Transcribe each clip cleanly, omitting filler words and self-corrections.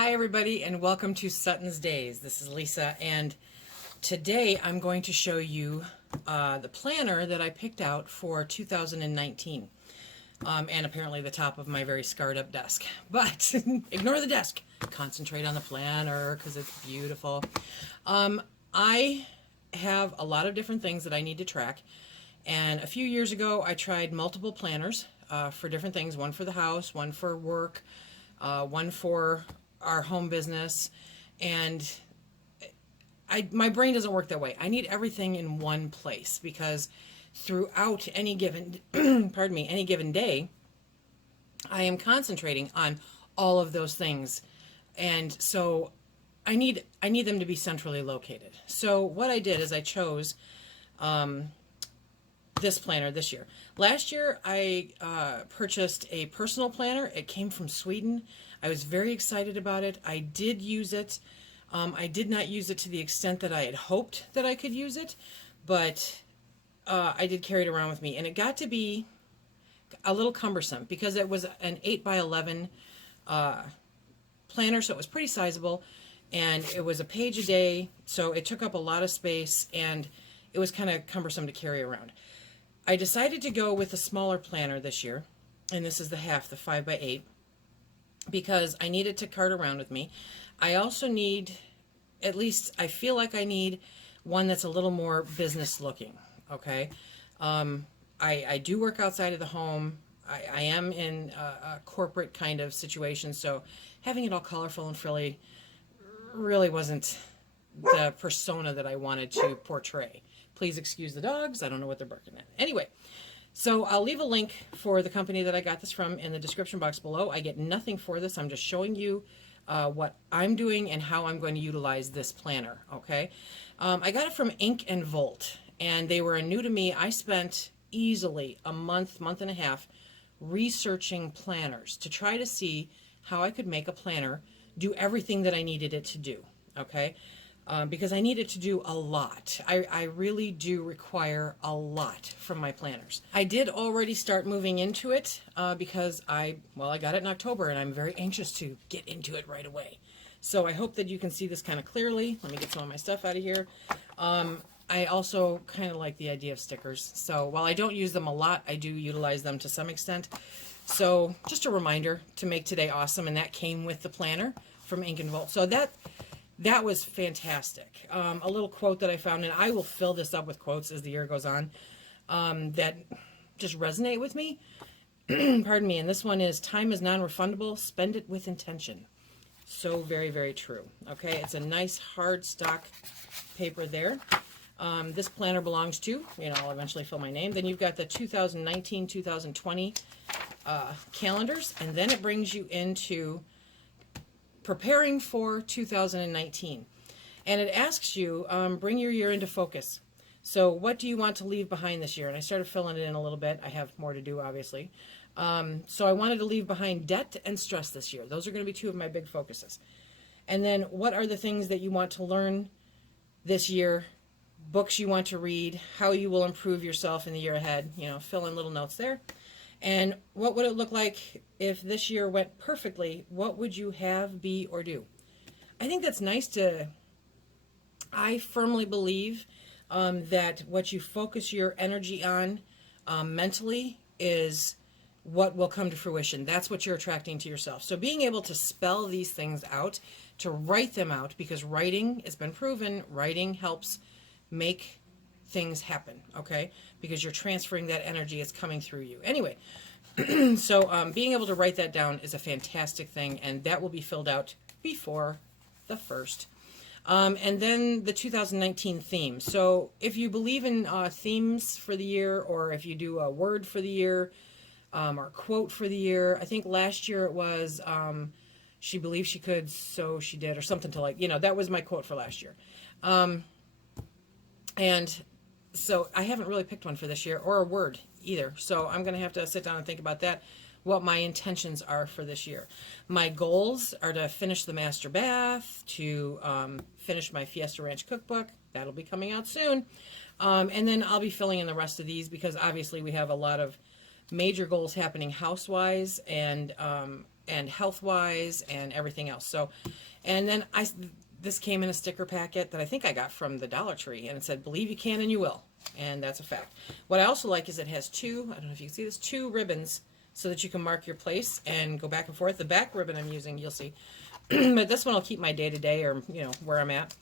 Hi everybody and welcome to SuttonsDaze. This is Lisa and today I'm going to show you the planner that I picked out for 2019 and apparently the top of my very scarred up desk. But ignore the desk. Concentrate on the planner because it's beautiful. I have a lot of different things that I need to track, and a few years ago I tried multiple planners for different things, one for the house, one for work, one for our home business, and my brain doesn't work that way. I need everything in one place because throughout any given pardon me, any given day, I am concentrating on all of those things, and so I need them to be centrally located. So what I did is I chose this planner this year. Last year I purchased a personal planner. It came from Sweden. I was very excited about it. I did use it. I did not use it to the extent that I had hoped that I could use it, but I did carry it around with me, and it got to be a little cumbersome because it was an 8x11 planner, so it was pretty sizable, and it was a page a day, so it took up a lot of space, and it was kind of cumbersome to carry around. I decided to go with a smaller planner this year, and this is the 5x8, because I need it to cart around with me. I also need, at least I feel like I need one that's a little more business looking, okay? I do work outside of the home. I am in a corporate kind of situation, so having it all colorful and frilly really wasn't the persona that I wanted to portray. Please excuse the dogs. I don't know what they're barking at. Anyway, so I'll leave a link for the company that I got this from in the description box below. I get nothing for this. I'm just showing you what I'm doing and how I'm going to utilize this planner, okay? I got it from Ink and Volt, and they were new to me. I spent easily a month and a half researching planners to try to see how I could make a planner do everything that I needed it to do, okay? Because I needed to do a lot. I really do require a lot from my planners. I did already start moving into it because I got it in October, and I'm very anxious to get into it right away. So I hope that you can see this kind of clearly. Let me get some of my stuff out of here. I also kind of like the idea of stickers. So while I don't use them a lot, I do utilize them to some extent. So just a reminder to make today awesome, and that came with the planner from Ink and Volt. So that was fantastic. A little quote that I found, and I will fill this up with quotes as the year goes on, that just resonate with me. Pardon me. And this one is, time is non-refundable. Spend it with intention. So very, very true. Okay, it's a nice hard stock paper there. This planner belongs to, I'll eventually fill my name. Then you've got the 2019, 2020 calendars, and then it brings you into preparing for 2019, and it asks you, bring your year into focus. So what do you want to leave behind this year? And I started filling it in a little bit. I have more to do, obviously. So I wanted to leave behind debt and stress this year. Those are going to be two of my big focuses. And then what are the things that you want to learn this year, books you want to read, how you will improve yourself in the year ahead, fill in little notes there. And what would it look like if this year went perfectly? What would you have, be, or do? I think that's nice to, I firmly believe that what you focus your energy on mentally is what will come to fruition. That's what you're attracting to yourself. So being able to spell these things out, to write them out, because writing, it's been proven, writing helps make things happen, okay? Because you're transferring that energy, it's coming through you. Anyway, so being able to write that down is a fantastic thing, and that will be filled out before the 1st. And then the 2019 theme. So if you believe in themes for the year, or if you do a word for the year, or quote for the year, I think last year it was, she believed she could, so she did, or something to like, that was my quote for last year. And so I haven't really picked one for this year, or a word either. So I'm going to have to sit down and think about that, what my intentions are for this year. My goals are to finish the master bath, to finish my Fiesta Ranch cookbook. That'll be coming out soon. And then I'll be filling in the rest of these because obviously we have a lot of major goals happening house-wise, and and health-wise and everything else. So, and then this came in a sticker packet that I think I got from the Dollar Tree, and it said, "Believe you can and you will." And that's a fact. What I also like is it has two, I don't know if you can see this, two ribbons so that you can mark your place and go back and forth. The back ribbon I'm using, you'll see. But this one will keep my day-to-day or, you know, where I'm at.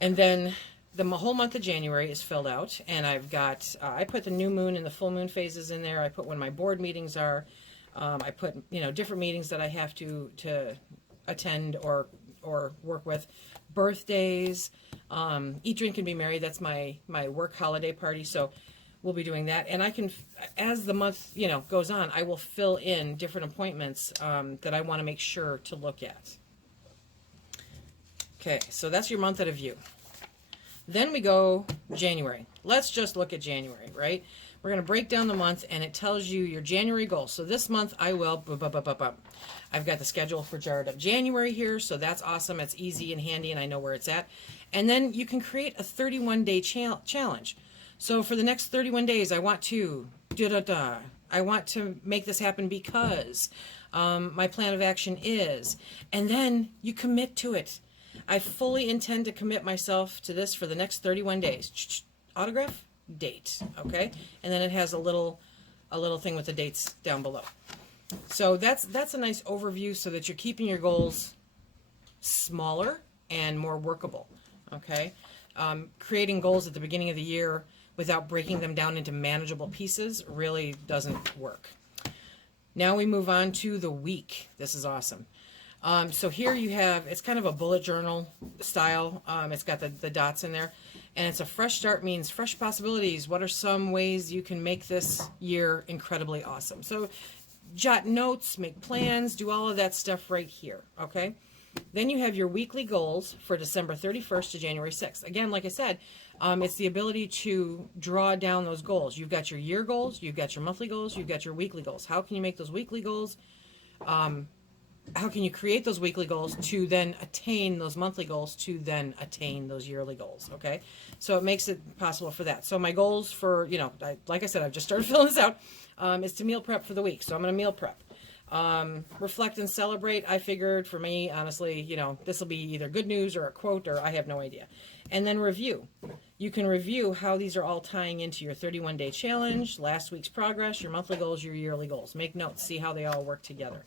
And then the whole month of January is filled out, and I've got, I put the new moon and the full moon phases in there. I put when my board meetings are. I put, you know, different meetings that I have to attend or work with. Birthdays, eat, drink, and be merry. That's my work holiday party. So we'll be doing that. And I can, as the month, you know, goes on, I will fill in different appointments that I want to make sure to look at. Okay, so that's your month at a view. Then we go January. Let's just look at January, right? We're going to break down the month, and it tells you your January goals. So this month I will, I've got the schedule for Jarred Up January here, so that's awesome. It's easy and handy, and I know where it's at. And then you can create a 31-day challenge. So for the next 31 days, I want to, I want to make this happen because my plan of action is, and then you commit to it. I fully intend to commit myself to this for the next 31 days. Autograph, date, okay? And then it has a little thing with the dates down below. So that's a nice overview so that you're keeping your goals smaller and more workable, okay? Creating goals at the beginning of the year without breaking them down into manageable pieces really doesn't work. Now we move on to the week. This is awesome. So here you have, it's kind of a bullet journal style. It's got the dots in there. And it's a fresh start, means fresh possibilities. What are some ways you can make this year incredibly awesome? So jot notes, make plans, do all of that stuff right here, okay? Then you have your weekly goals for December 31st to January 6th. Again, like I said, it's the ability to draw down those goals. You've got your year goals, you've got your monthly goals, you've got your weekly goals. How can you make those weekly goals? How can you create those weekly goals to then attain those monthly goals to then attain those yearly goals, okay? So it makes it possible for that. So my goals for, you know, like I said, I've just started filling this out, is to meal prep for the week. So I'm going to meal prep. Reflect and celebrate. I figured for me, honestly, you know, this will be either good news or a quote or I have no idea. And then review. You can review how these are all tying into your 31-day challenge, last week's progress, your monthly goals, your yearly goals. Make notes, see how they all work together.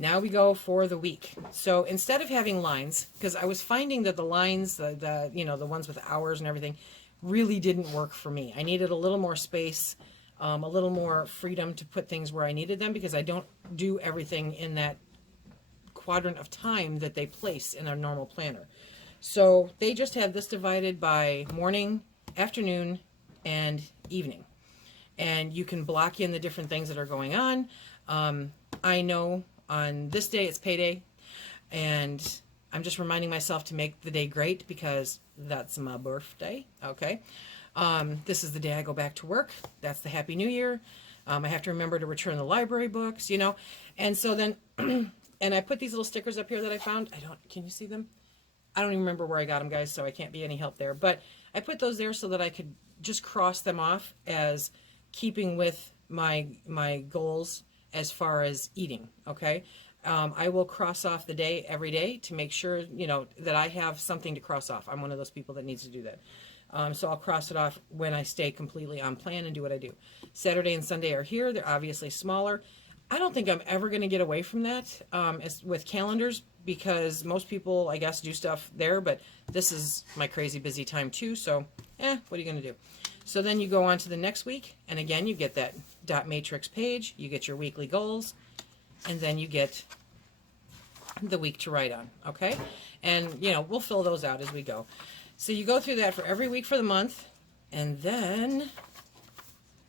Now we go for the week. So instead of having lines, because I was finding that the lines, the you know, the ones with hours and everything, really didn't work for me. I needed a little more space, a little more freedom to put things where I needed them, because I don't do everything in that quadrant of time that they place in our normal planner. So they just have this divided by morning, afternoon, and evening. And you can block in the different things that are going on. I know on this day it's payday, and I'm just reminding myself to make the day great because that's my birthday, okay? This is the day I go back to work. That's the Happy New Year. I have to remember to return the library books, you know? And so then, and I put these little stickers up here that I found. Can you see them? I don't even remember where I got them, guys, so I can't be any help there. But I put those there so that I could just cross them off as keeping with my goals as far as eating, okay? I will cross off the day every day to make sure, you know, that I have something to cross off. I'm one of those people that needs to do that. So I'll cross it off when I stay completely on plan and do what I do. Saturday and Sunday are here. They're obviously smaller. I don't think I'm ever going to get away from that with calendars, because most people, I guess, do stuff there, but this is my crazy busy time too, so what are you going to do? So then you go on to the next week, and again, you get that dot matrix page, you get your weekly goals, and then you get the week to write on, okay? And, you know, we'll fill those out as we go. So you go through that for every week for the month, and then,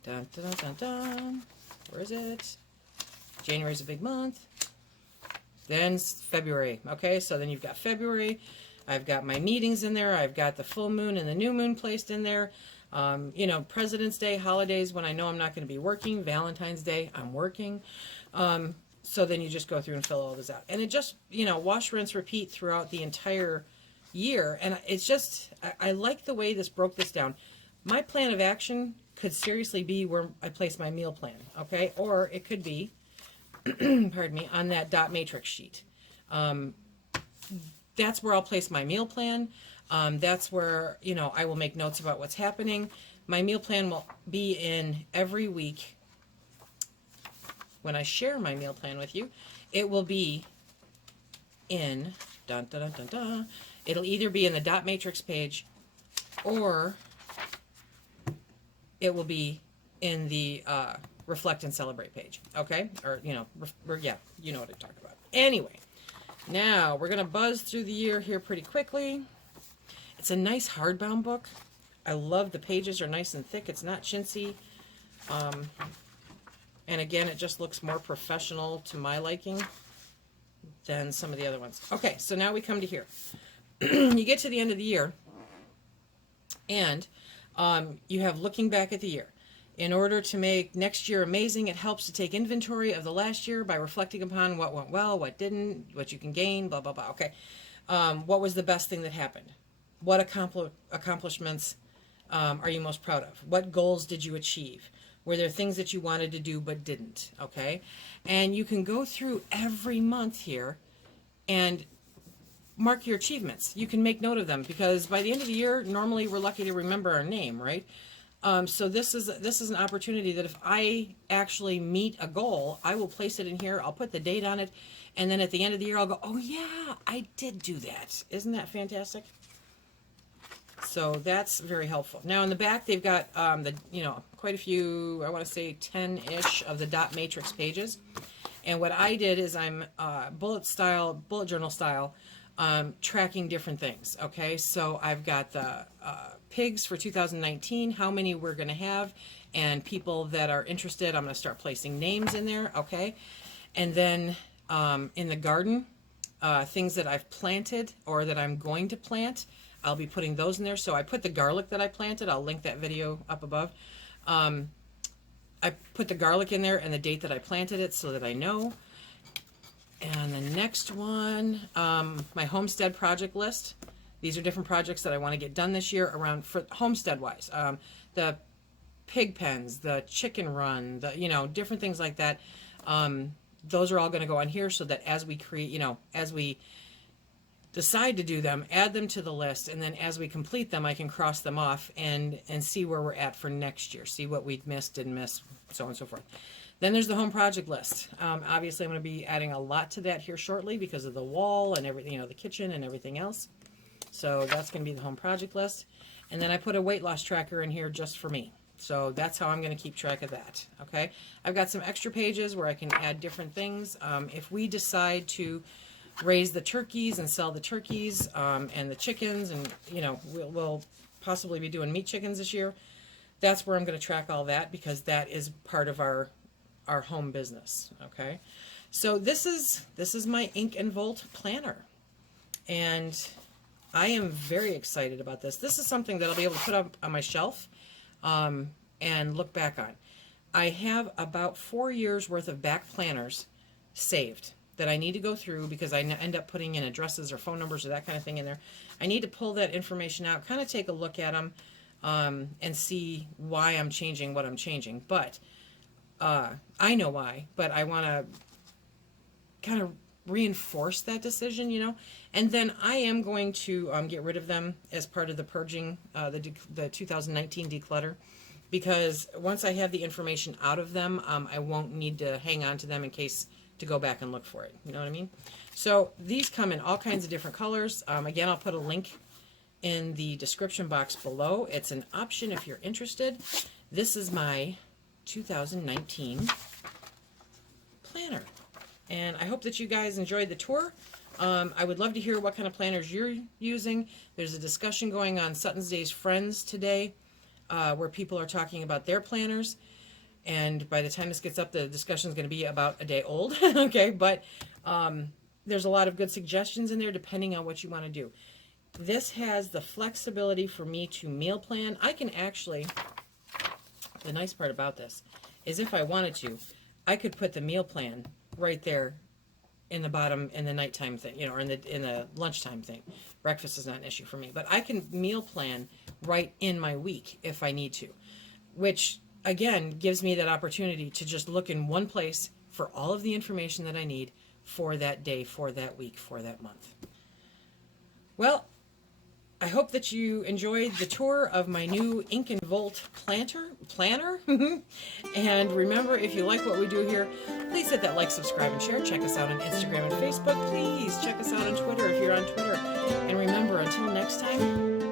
dun, dun, dun, dun, dun, where is it? January's a big month. Then February, okay? So then you've got February. I've got my meetings in there. I've got the full moon and the new moon placed in there. You know, President's Day, holidays when I know I'm not going to be working. Valentine's Day, I'm working. So then you just go through and fill all this out. And it just, you know, wash, rinse, repeat throughout the entire year. And it's just, I like the way this broke this down. My plan of action could seriously be where I place my meal plan, okay? Or it could be pardon me, on that dot matrix sheet. That's where I'll place my meal plan. That's where, you know, I will make notes about what's happening. My meal plan will be in every week. When I share my meal plan with you, it will be in, dun, dun, dun, dun, dun, it'll either be in the dot matrix page, or it will be in the Reflect and Celebrate page, okay? Or, you know, yeah, you know what I'm talking about. Anyway, now we're going to buzz through the year here pretty quickly. It's a nice hardbound book. I love the pages are nice and thick. It's not chintzy. And again, it just looks more professional to my liking than some of the other ones. Okay, so now we come to here. You get to the end of the year, and you have looking back at the year. In order to make next year amazing, it helps to take inventory of the last year by reflecting upon what went well, what didn't, what you can gain, blah, blah, blah. Okay, what was the best thing that happened? What accomplishments are you most proud of? What goals did you achieve? Were there things that you wanted to do but didn't? Okay, and you can go through every month here and mark your achievements. You can make note of them, because by the end of the year, normally we're lucky to remember our name, right? So this is an opportunity that if I actually meet a goal, I will place it in here. I'll put the date on it, and then at the end of the year, I'll go, oh yeah, I did do that. Isn't that fantastic? So that's very helpful. Now in the back, they've got quite a few, I want to say 10-ish of the dot matrix pages. And what I did is I'm bullet journal style, tracking different things. Okay, so I've got the pigs for 2019, how many we're going to have, and people that are interested, I'm going to start placing names in there. Okay, and then in the garden, things that I've planted or that I'm going to plant, I'll be putting those in there. So I put the garlic that I planted. I'll link that video up above. I put the garlic in there and the date that I planted it so that I know. And the next one, my homestead project list. These are different projects that I want to get done this year around for homestead-wise. The pig pens, the chicken run, different things like that. Those are all going to go on here so that as we create, as we decide to do them, add them to the list, and then as we complete them, I can cross them off and see where we're at for next year, see what we've missed, didn't miss, so on and so forth. Then there's the home project list. Obviously, I'm going to be adding a lot to that here shortly because of the wall and everything, the kitchen and everything else. So that's going to be the home project list. And then I put a weight loss tracker in here just for me. So that's how I'm going to keep track of that. Okay. I've got some extra pages where I can add different things. If we decide to raise the turkeys and sell the turkeys and the chickens, and we'll possibly be doing meat chickens this year, that's where I'm going to track all that, because that is part of our home business. Okay, so this is my ink and volt planner, and I am very excited about this. This is something that I'll be able to put up on my shelf and look back on. I have about 4 years worth of back planners saved that I need to go through, because I end up putting in addresses or phone numbers or that kind of thing in there. I need to pull that information out, kind of take a look at them, and see why I'm changing what I'm changing. But I know why, but I want to kind of reinforce that decision, And then I am going to get rid of them as part of the purging, the 2019 declutter, because once I have the information out of them, I won't need to hang on to them in case to go back and look for it. You know what I mean? So these come in all kinds of different colors. Again, I'll put a link in the description box below. It's an option if you're interested. This is my 2019 planner. And I hope that you guys enjoyed the tour. I would love to hear what kind of planners you're using. There's a discussion going on SuttonsDaze Friends today where people are talking about their planners. And by the time this gets up, the discussion is going to be about a day old. Okay, but there's a lot of good suggestions in there depending on what you want to do. This has the flexibility for me to meal plan. I can actually, the nice part about this is if I wanted to, I could put the meal plan right there in the bottom in the nighttime thing, or in the lunchtime thing. Breakfast is not an issue for me, but I can meal plan right in my week if I need to, which again gives me that opportunity to just look in one place for all of the information that I need for that day, for that week, for that month. Well, I hope that you enjoyed the tour of my new Ink and Volt planner. And remember, if you like what we do here, please hit that like, subscribe, and share. Check us out on Instagram and Facebook. Please check us out on Twitter if you're on Twitter. And remember, until next time,